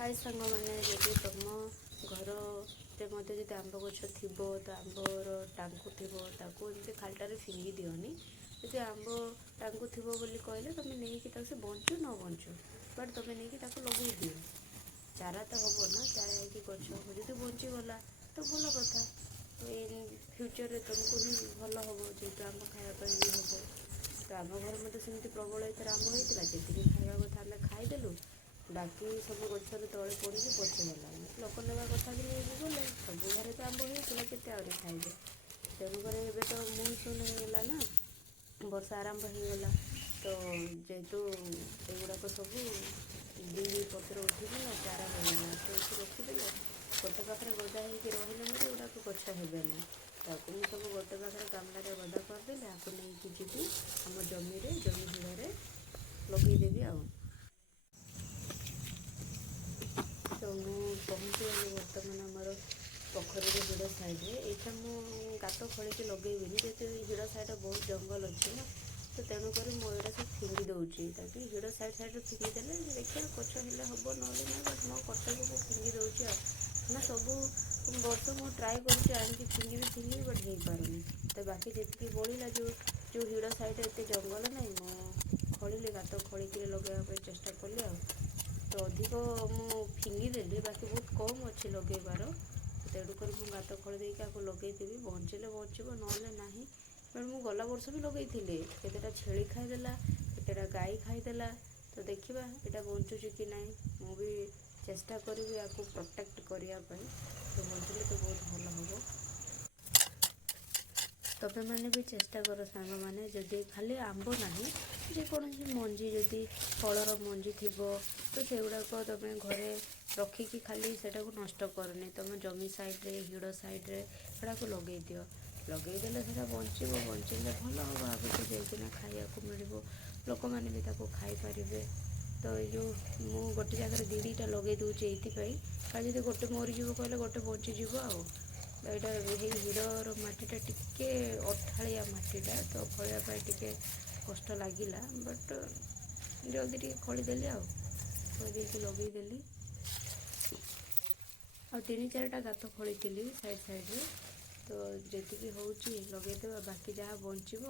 हाय सांग मैंने जदि तुम घर मध्य जब आंब गछ थी तो आंबर टांकु थी एमती खालटारे फिंगी दियोनी जब आंब टांकु थी कहले तुम नहीं से बंचु न बंचु बट तुम नहीं लगे दियो चारा तो हम ना चारा कि गछ जब बंचीगला तो भल कथा फ्यूचर तुमको ही भल हम जेहतु आंब खायापी भी हम तो आम घर मत सेमती प्रबल एथर आंब होता जी खावा कथा आम खाईदेलु बाकी सब गचर तले पड़ी पचिगला लोक नेवा कथा भी नहीं गले सब घरे तो आंब होता केते आहरी खाइबे तेणुक ए तो मनसून होगा ना वर्षा आरंभ होगला तो जेहेतु एगुड़ाक सब दी पत्र उठिकना चारा होगा तो ये रखिदेले गोटे पाखे गदा होगी रही एगुड़ाक गछ हे ना ताकू मुझे सब गोटे पाखे गामलार गदा करदे आपको नहीं जी आम जमी हिड़े लगेदेवी आ तो मुझे पहुँचीगली बर्तमान आमर पोखरी हिड़ साइड्रे यहाँ मुझे गात खोलिकी लगेबी जेहतु हिड़ साइड बहुत जंगल अच्छे ना तो तेणुक मुझे सब फिंगी दूसरी ताकि हिड़ साइड साइड्रे फिंगीदेले देखिए गच हेल्ले हम ना बट मो कटक को फिंगी दूसरी ना सब वर्ष मुझे ट्राए कर फिंगी बट हो पारूनी तो बाकी जी बढ़ला जो हिड़ साइड एत जंगल ना मु खोली गात खोलिकी लगेवाई चेष्टा कली तो अधिक मु फिंगीदेली बाकी बहुत कम अच्छे लगेबार तेणुक मुझे गात खोली आपको लगेदेवी बंचले बचब ना बट मु गला वर्ष भी लगे केतेटा छेली खाईदेला केतेटा गाई खाईदेला तो देखा यहाँ बंचुची कि ना मु भी चेष्टा करी आपको प्रोटेक्ट करने तो बंचले तो बहुत भल हम तबे मैंने भी चेष्टा कर सांग मैंने जदि खाली आंब ना जेकोसी मंजी जदि फलर मंजी थी तो से गुड़ाक तुम घरे रखिकी खाली से नष्ट करनी तुम जमी साइड्रे हिड़ साइड्रे गुड़ाक लगे दियो लगेदेले से बंचले भल हम आगे जाइना खाया मिल लोक मैंने भी खाईपारे तो यो मु गोटे जगह दीटा लगे दूचे ये जब गोटे मरीज कहले गोटे बंचीज आओ यहाँ हिड़र मटीटा टिके अठाड़िया मटीटा तो खोलियापाई टिके कष्ट लगिला बट जल्दी टे खोलीदेली खोली लगेदेली आ 3-4टा गात खोली साइड साइड्रे तो जी हूँ लगेदेवा बाकी जहाँ बंचब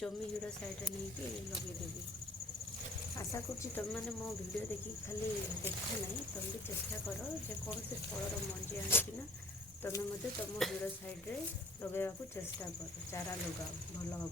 जमी हिड़ साइड्रे नहीं लगेदेवी आशा करुँच तुम मैंने मो वीडियो देखिए खाली देख ना तुम भी चेष्टा कर जेकोसी फलर मंजी आनिकिना तुम तुम हिड़ साइड्रे लगेवा चेष्टा कर चारा लगाओ भल हम।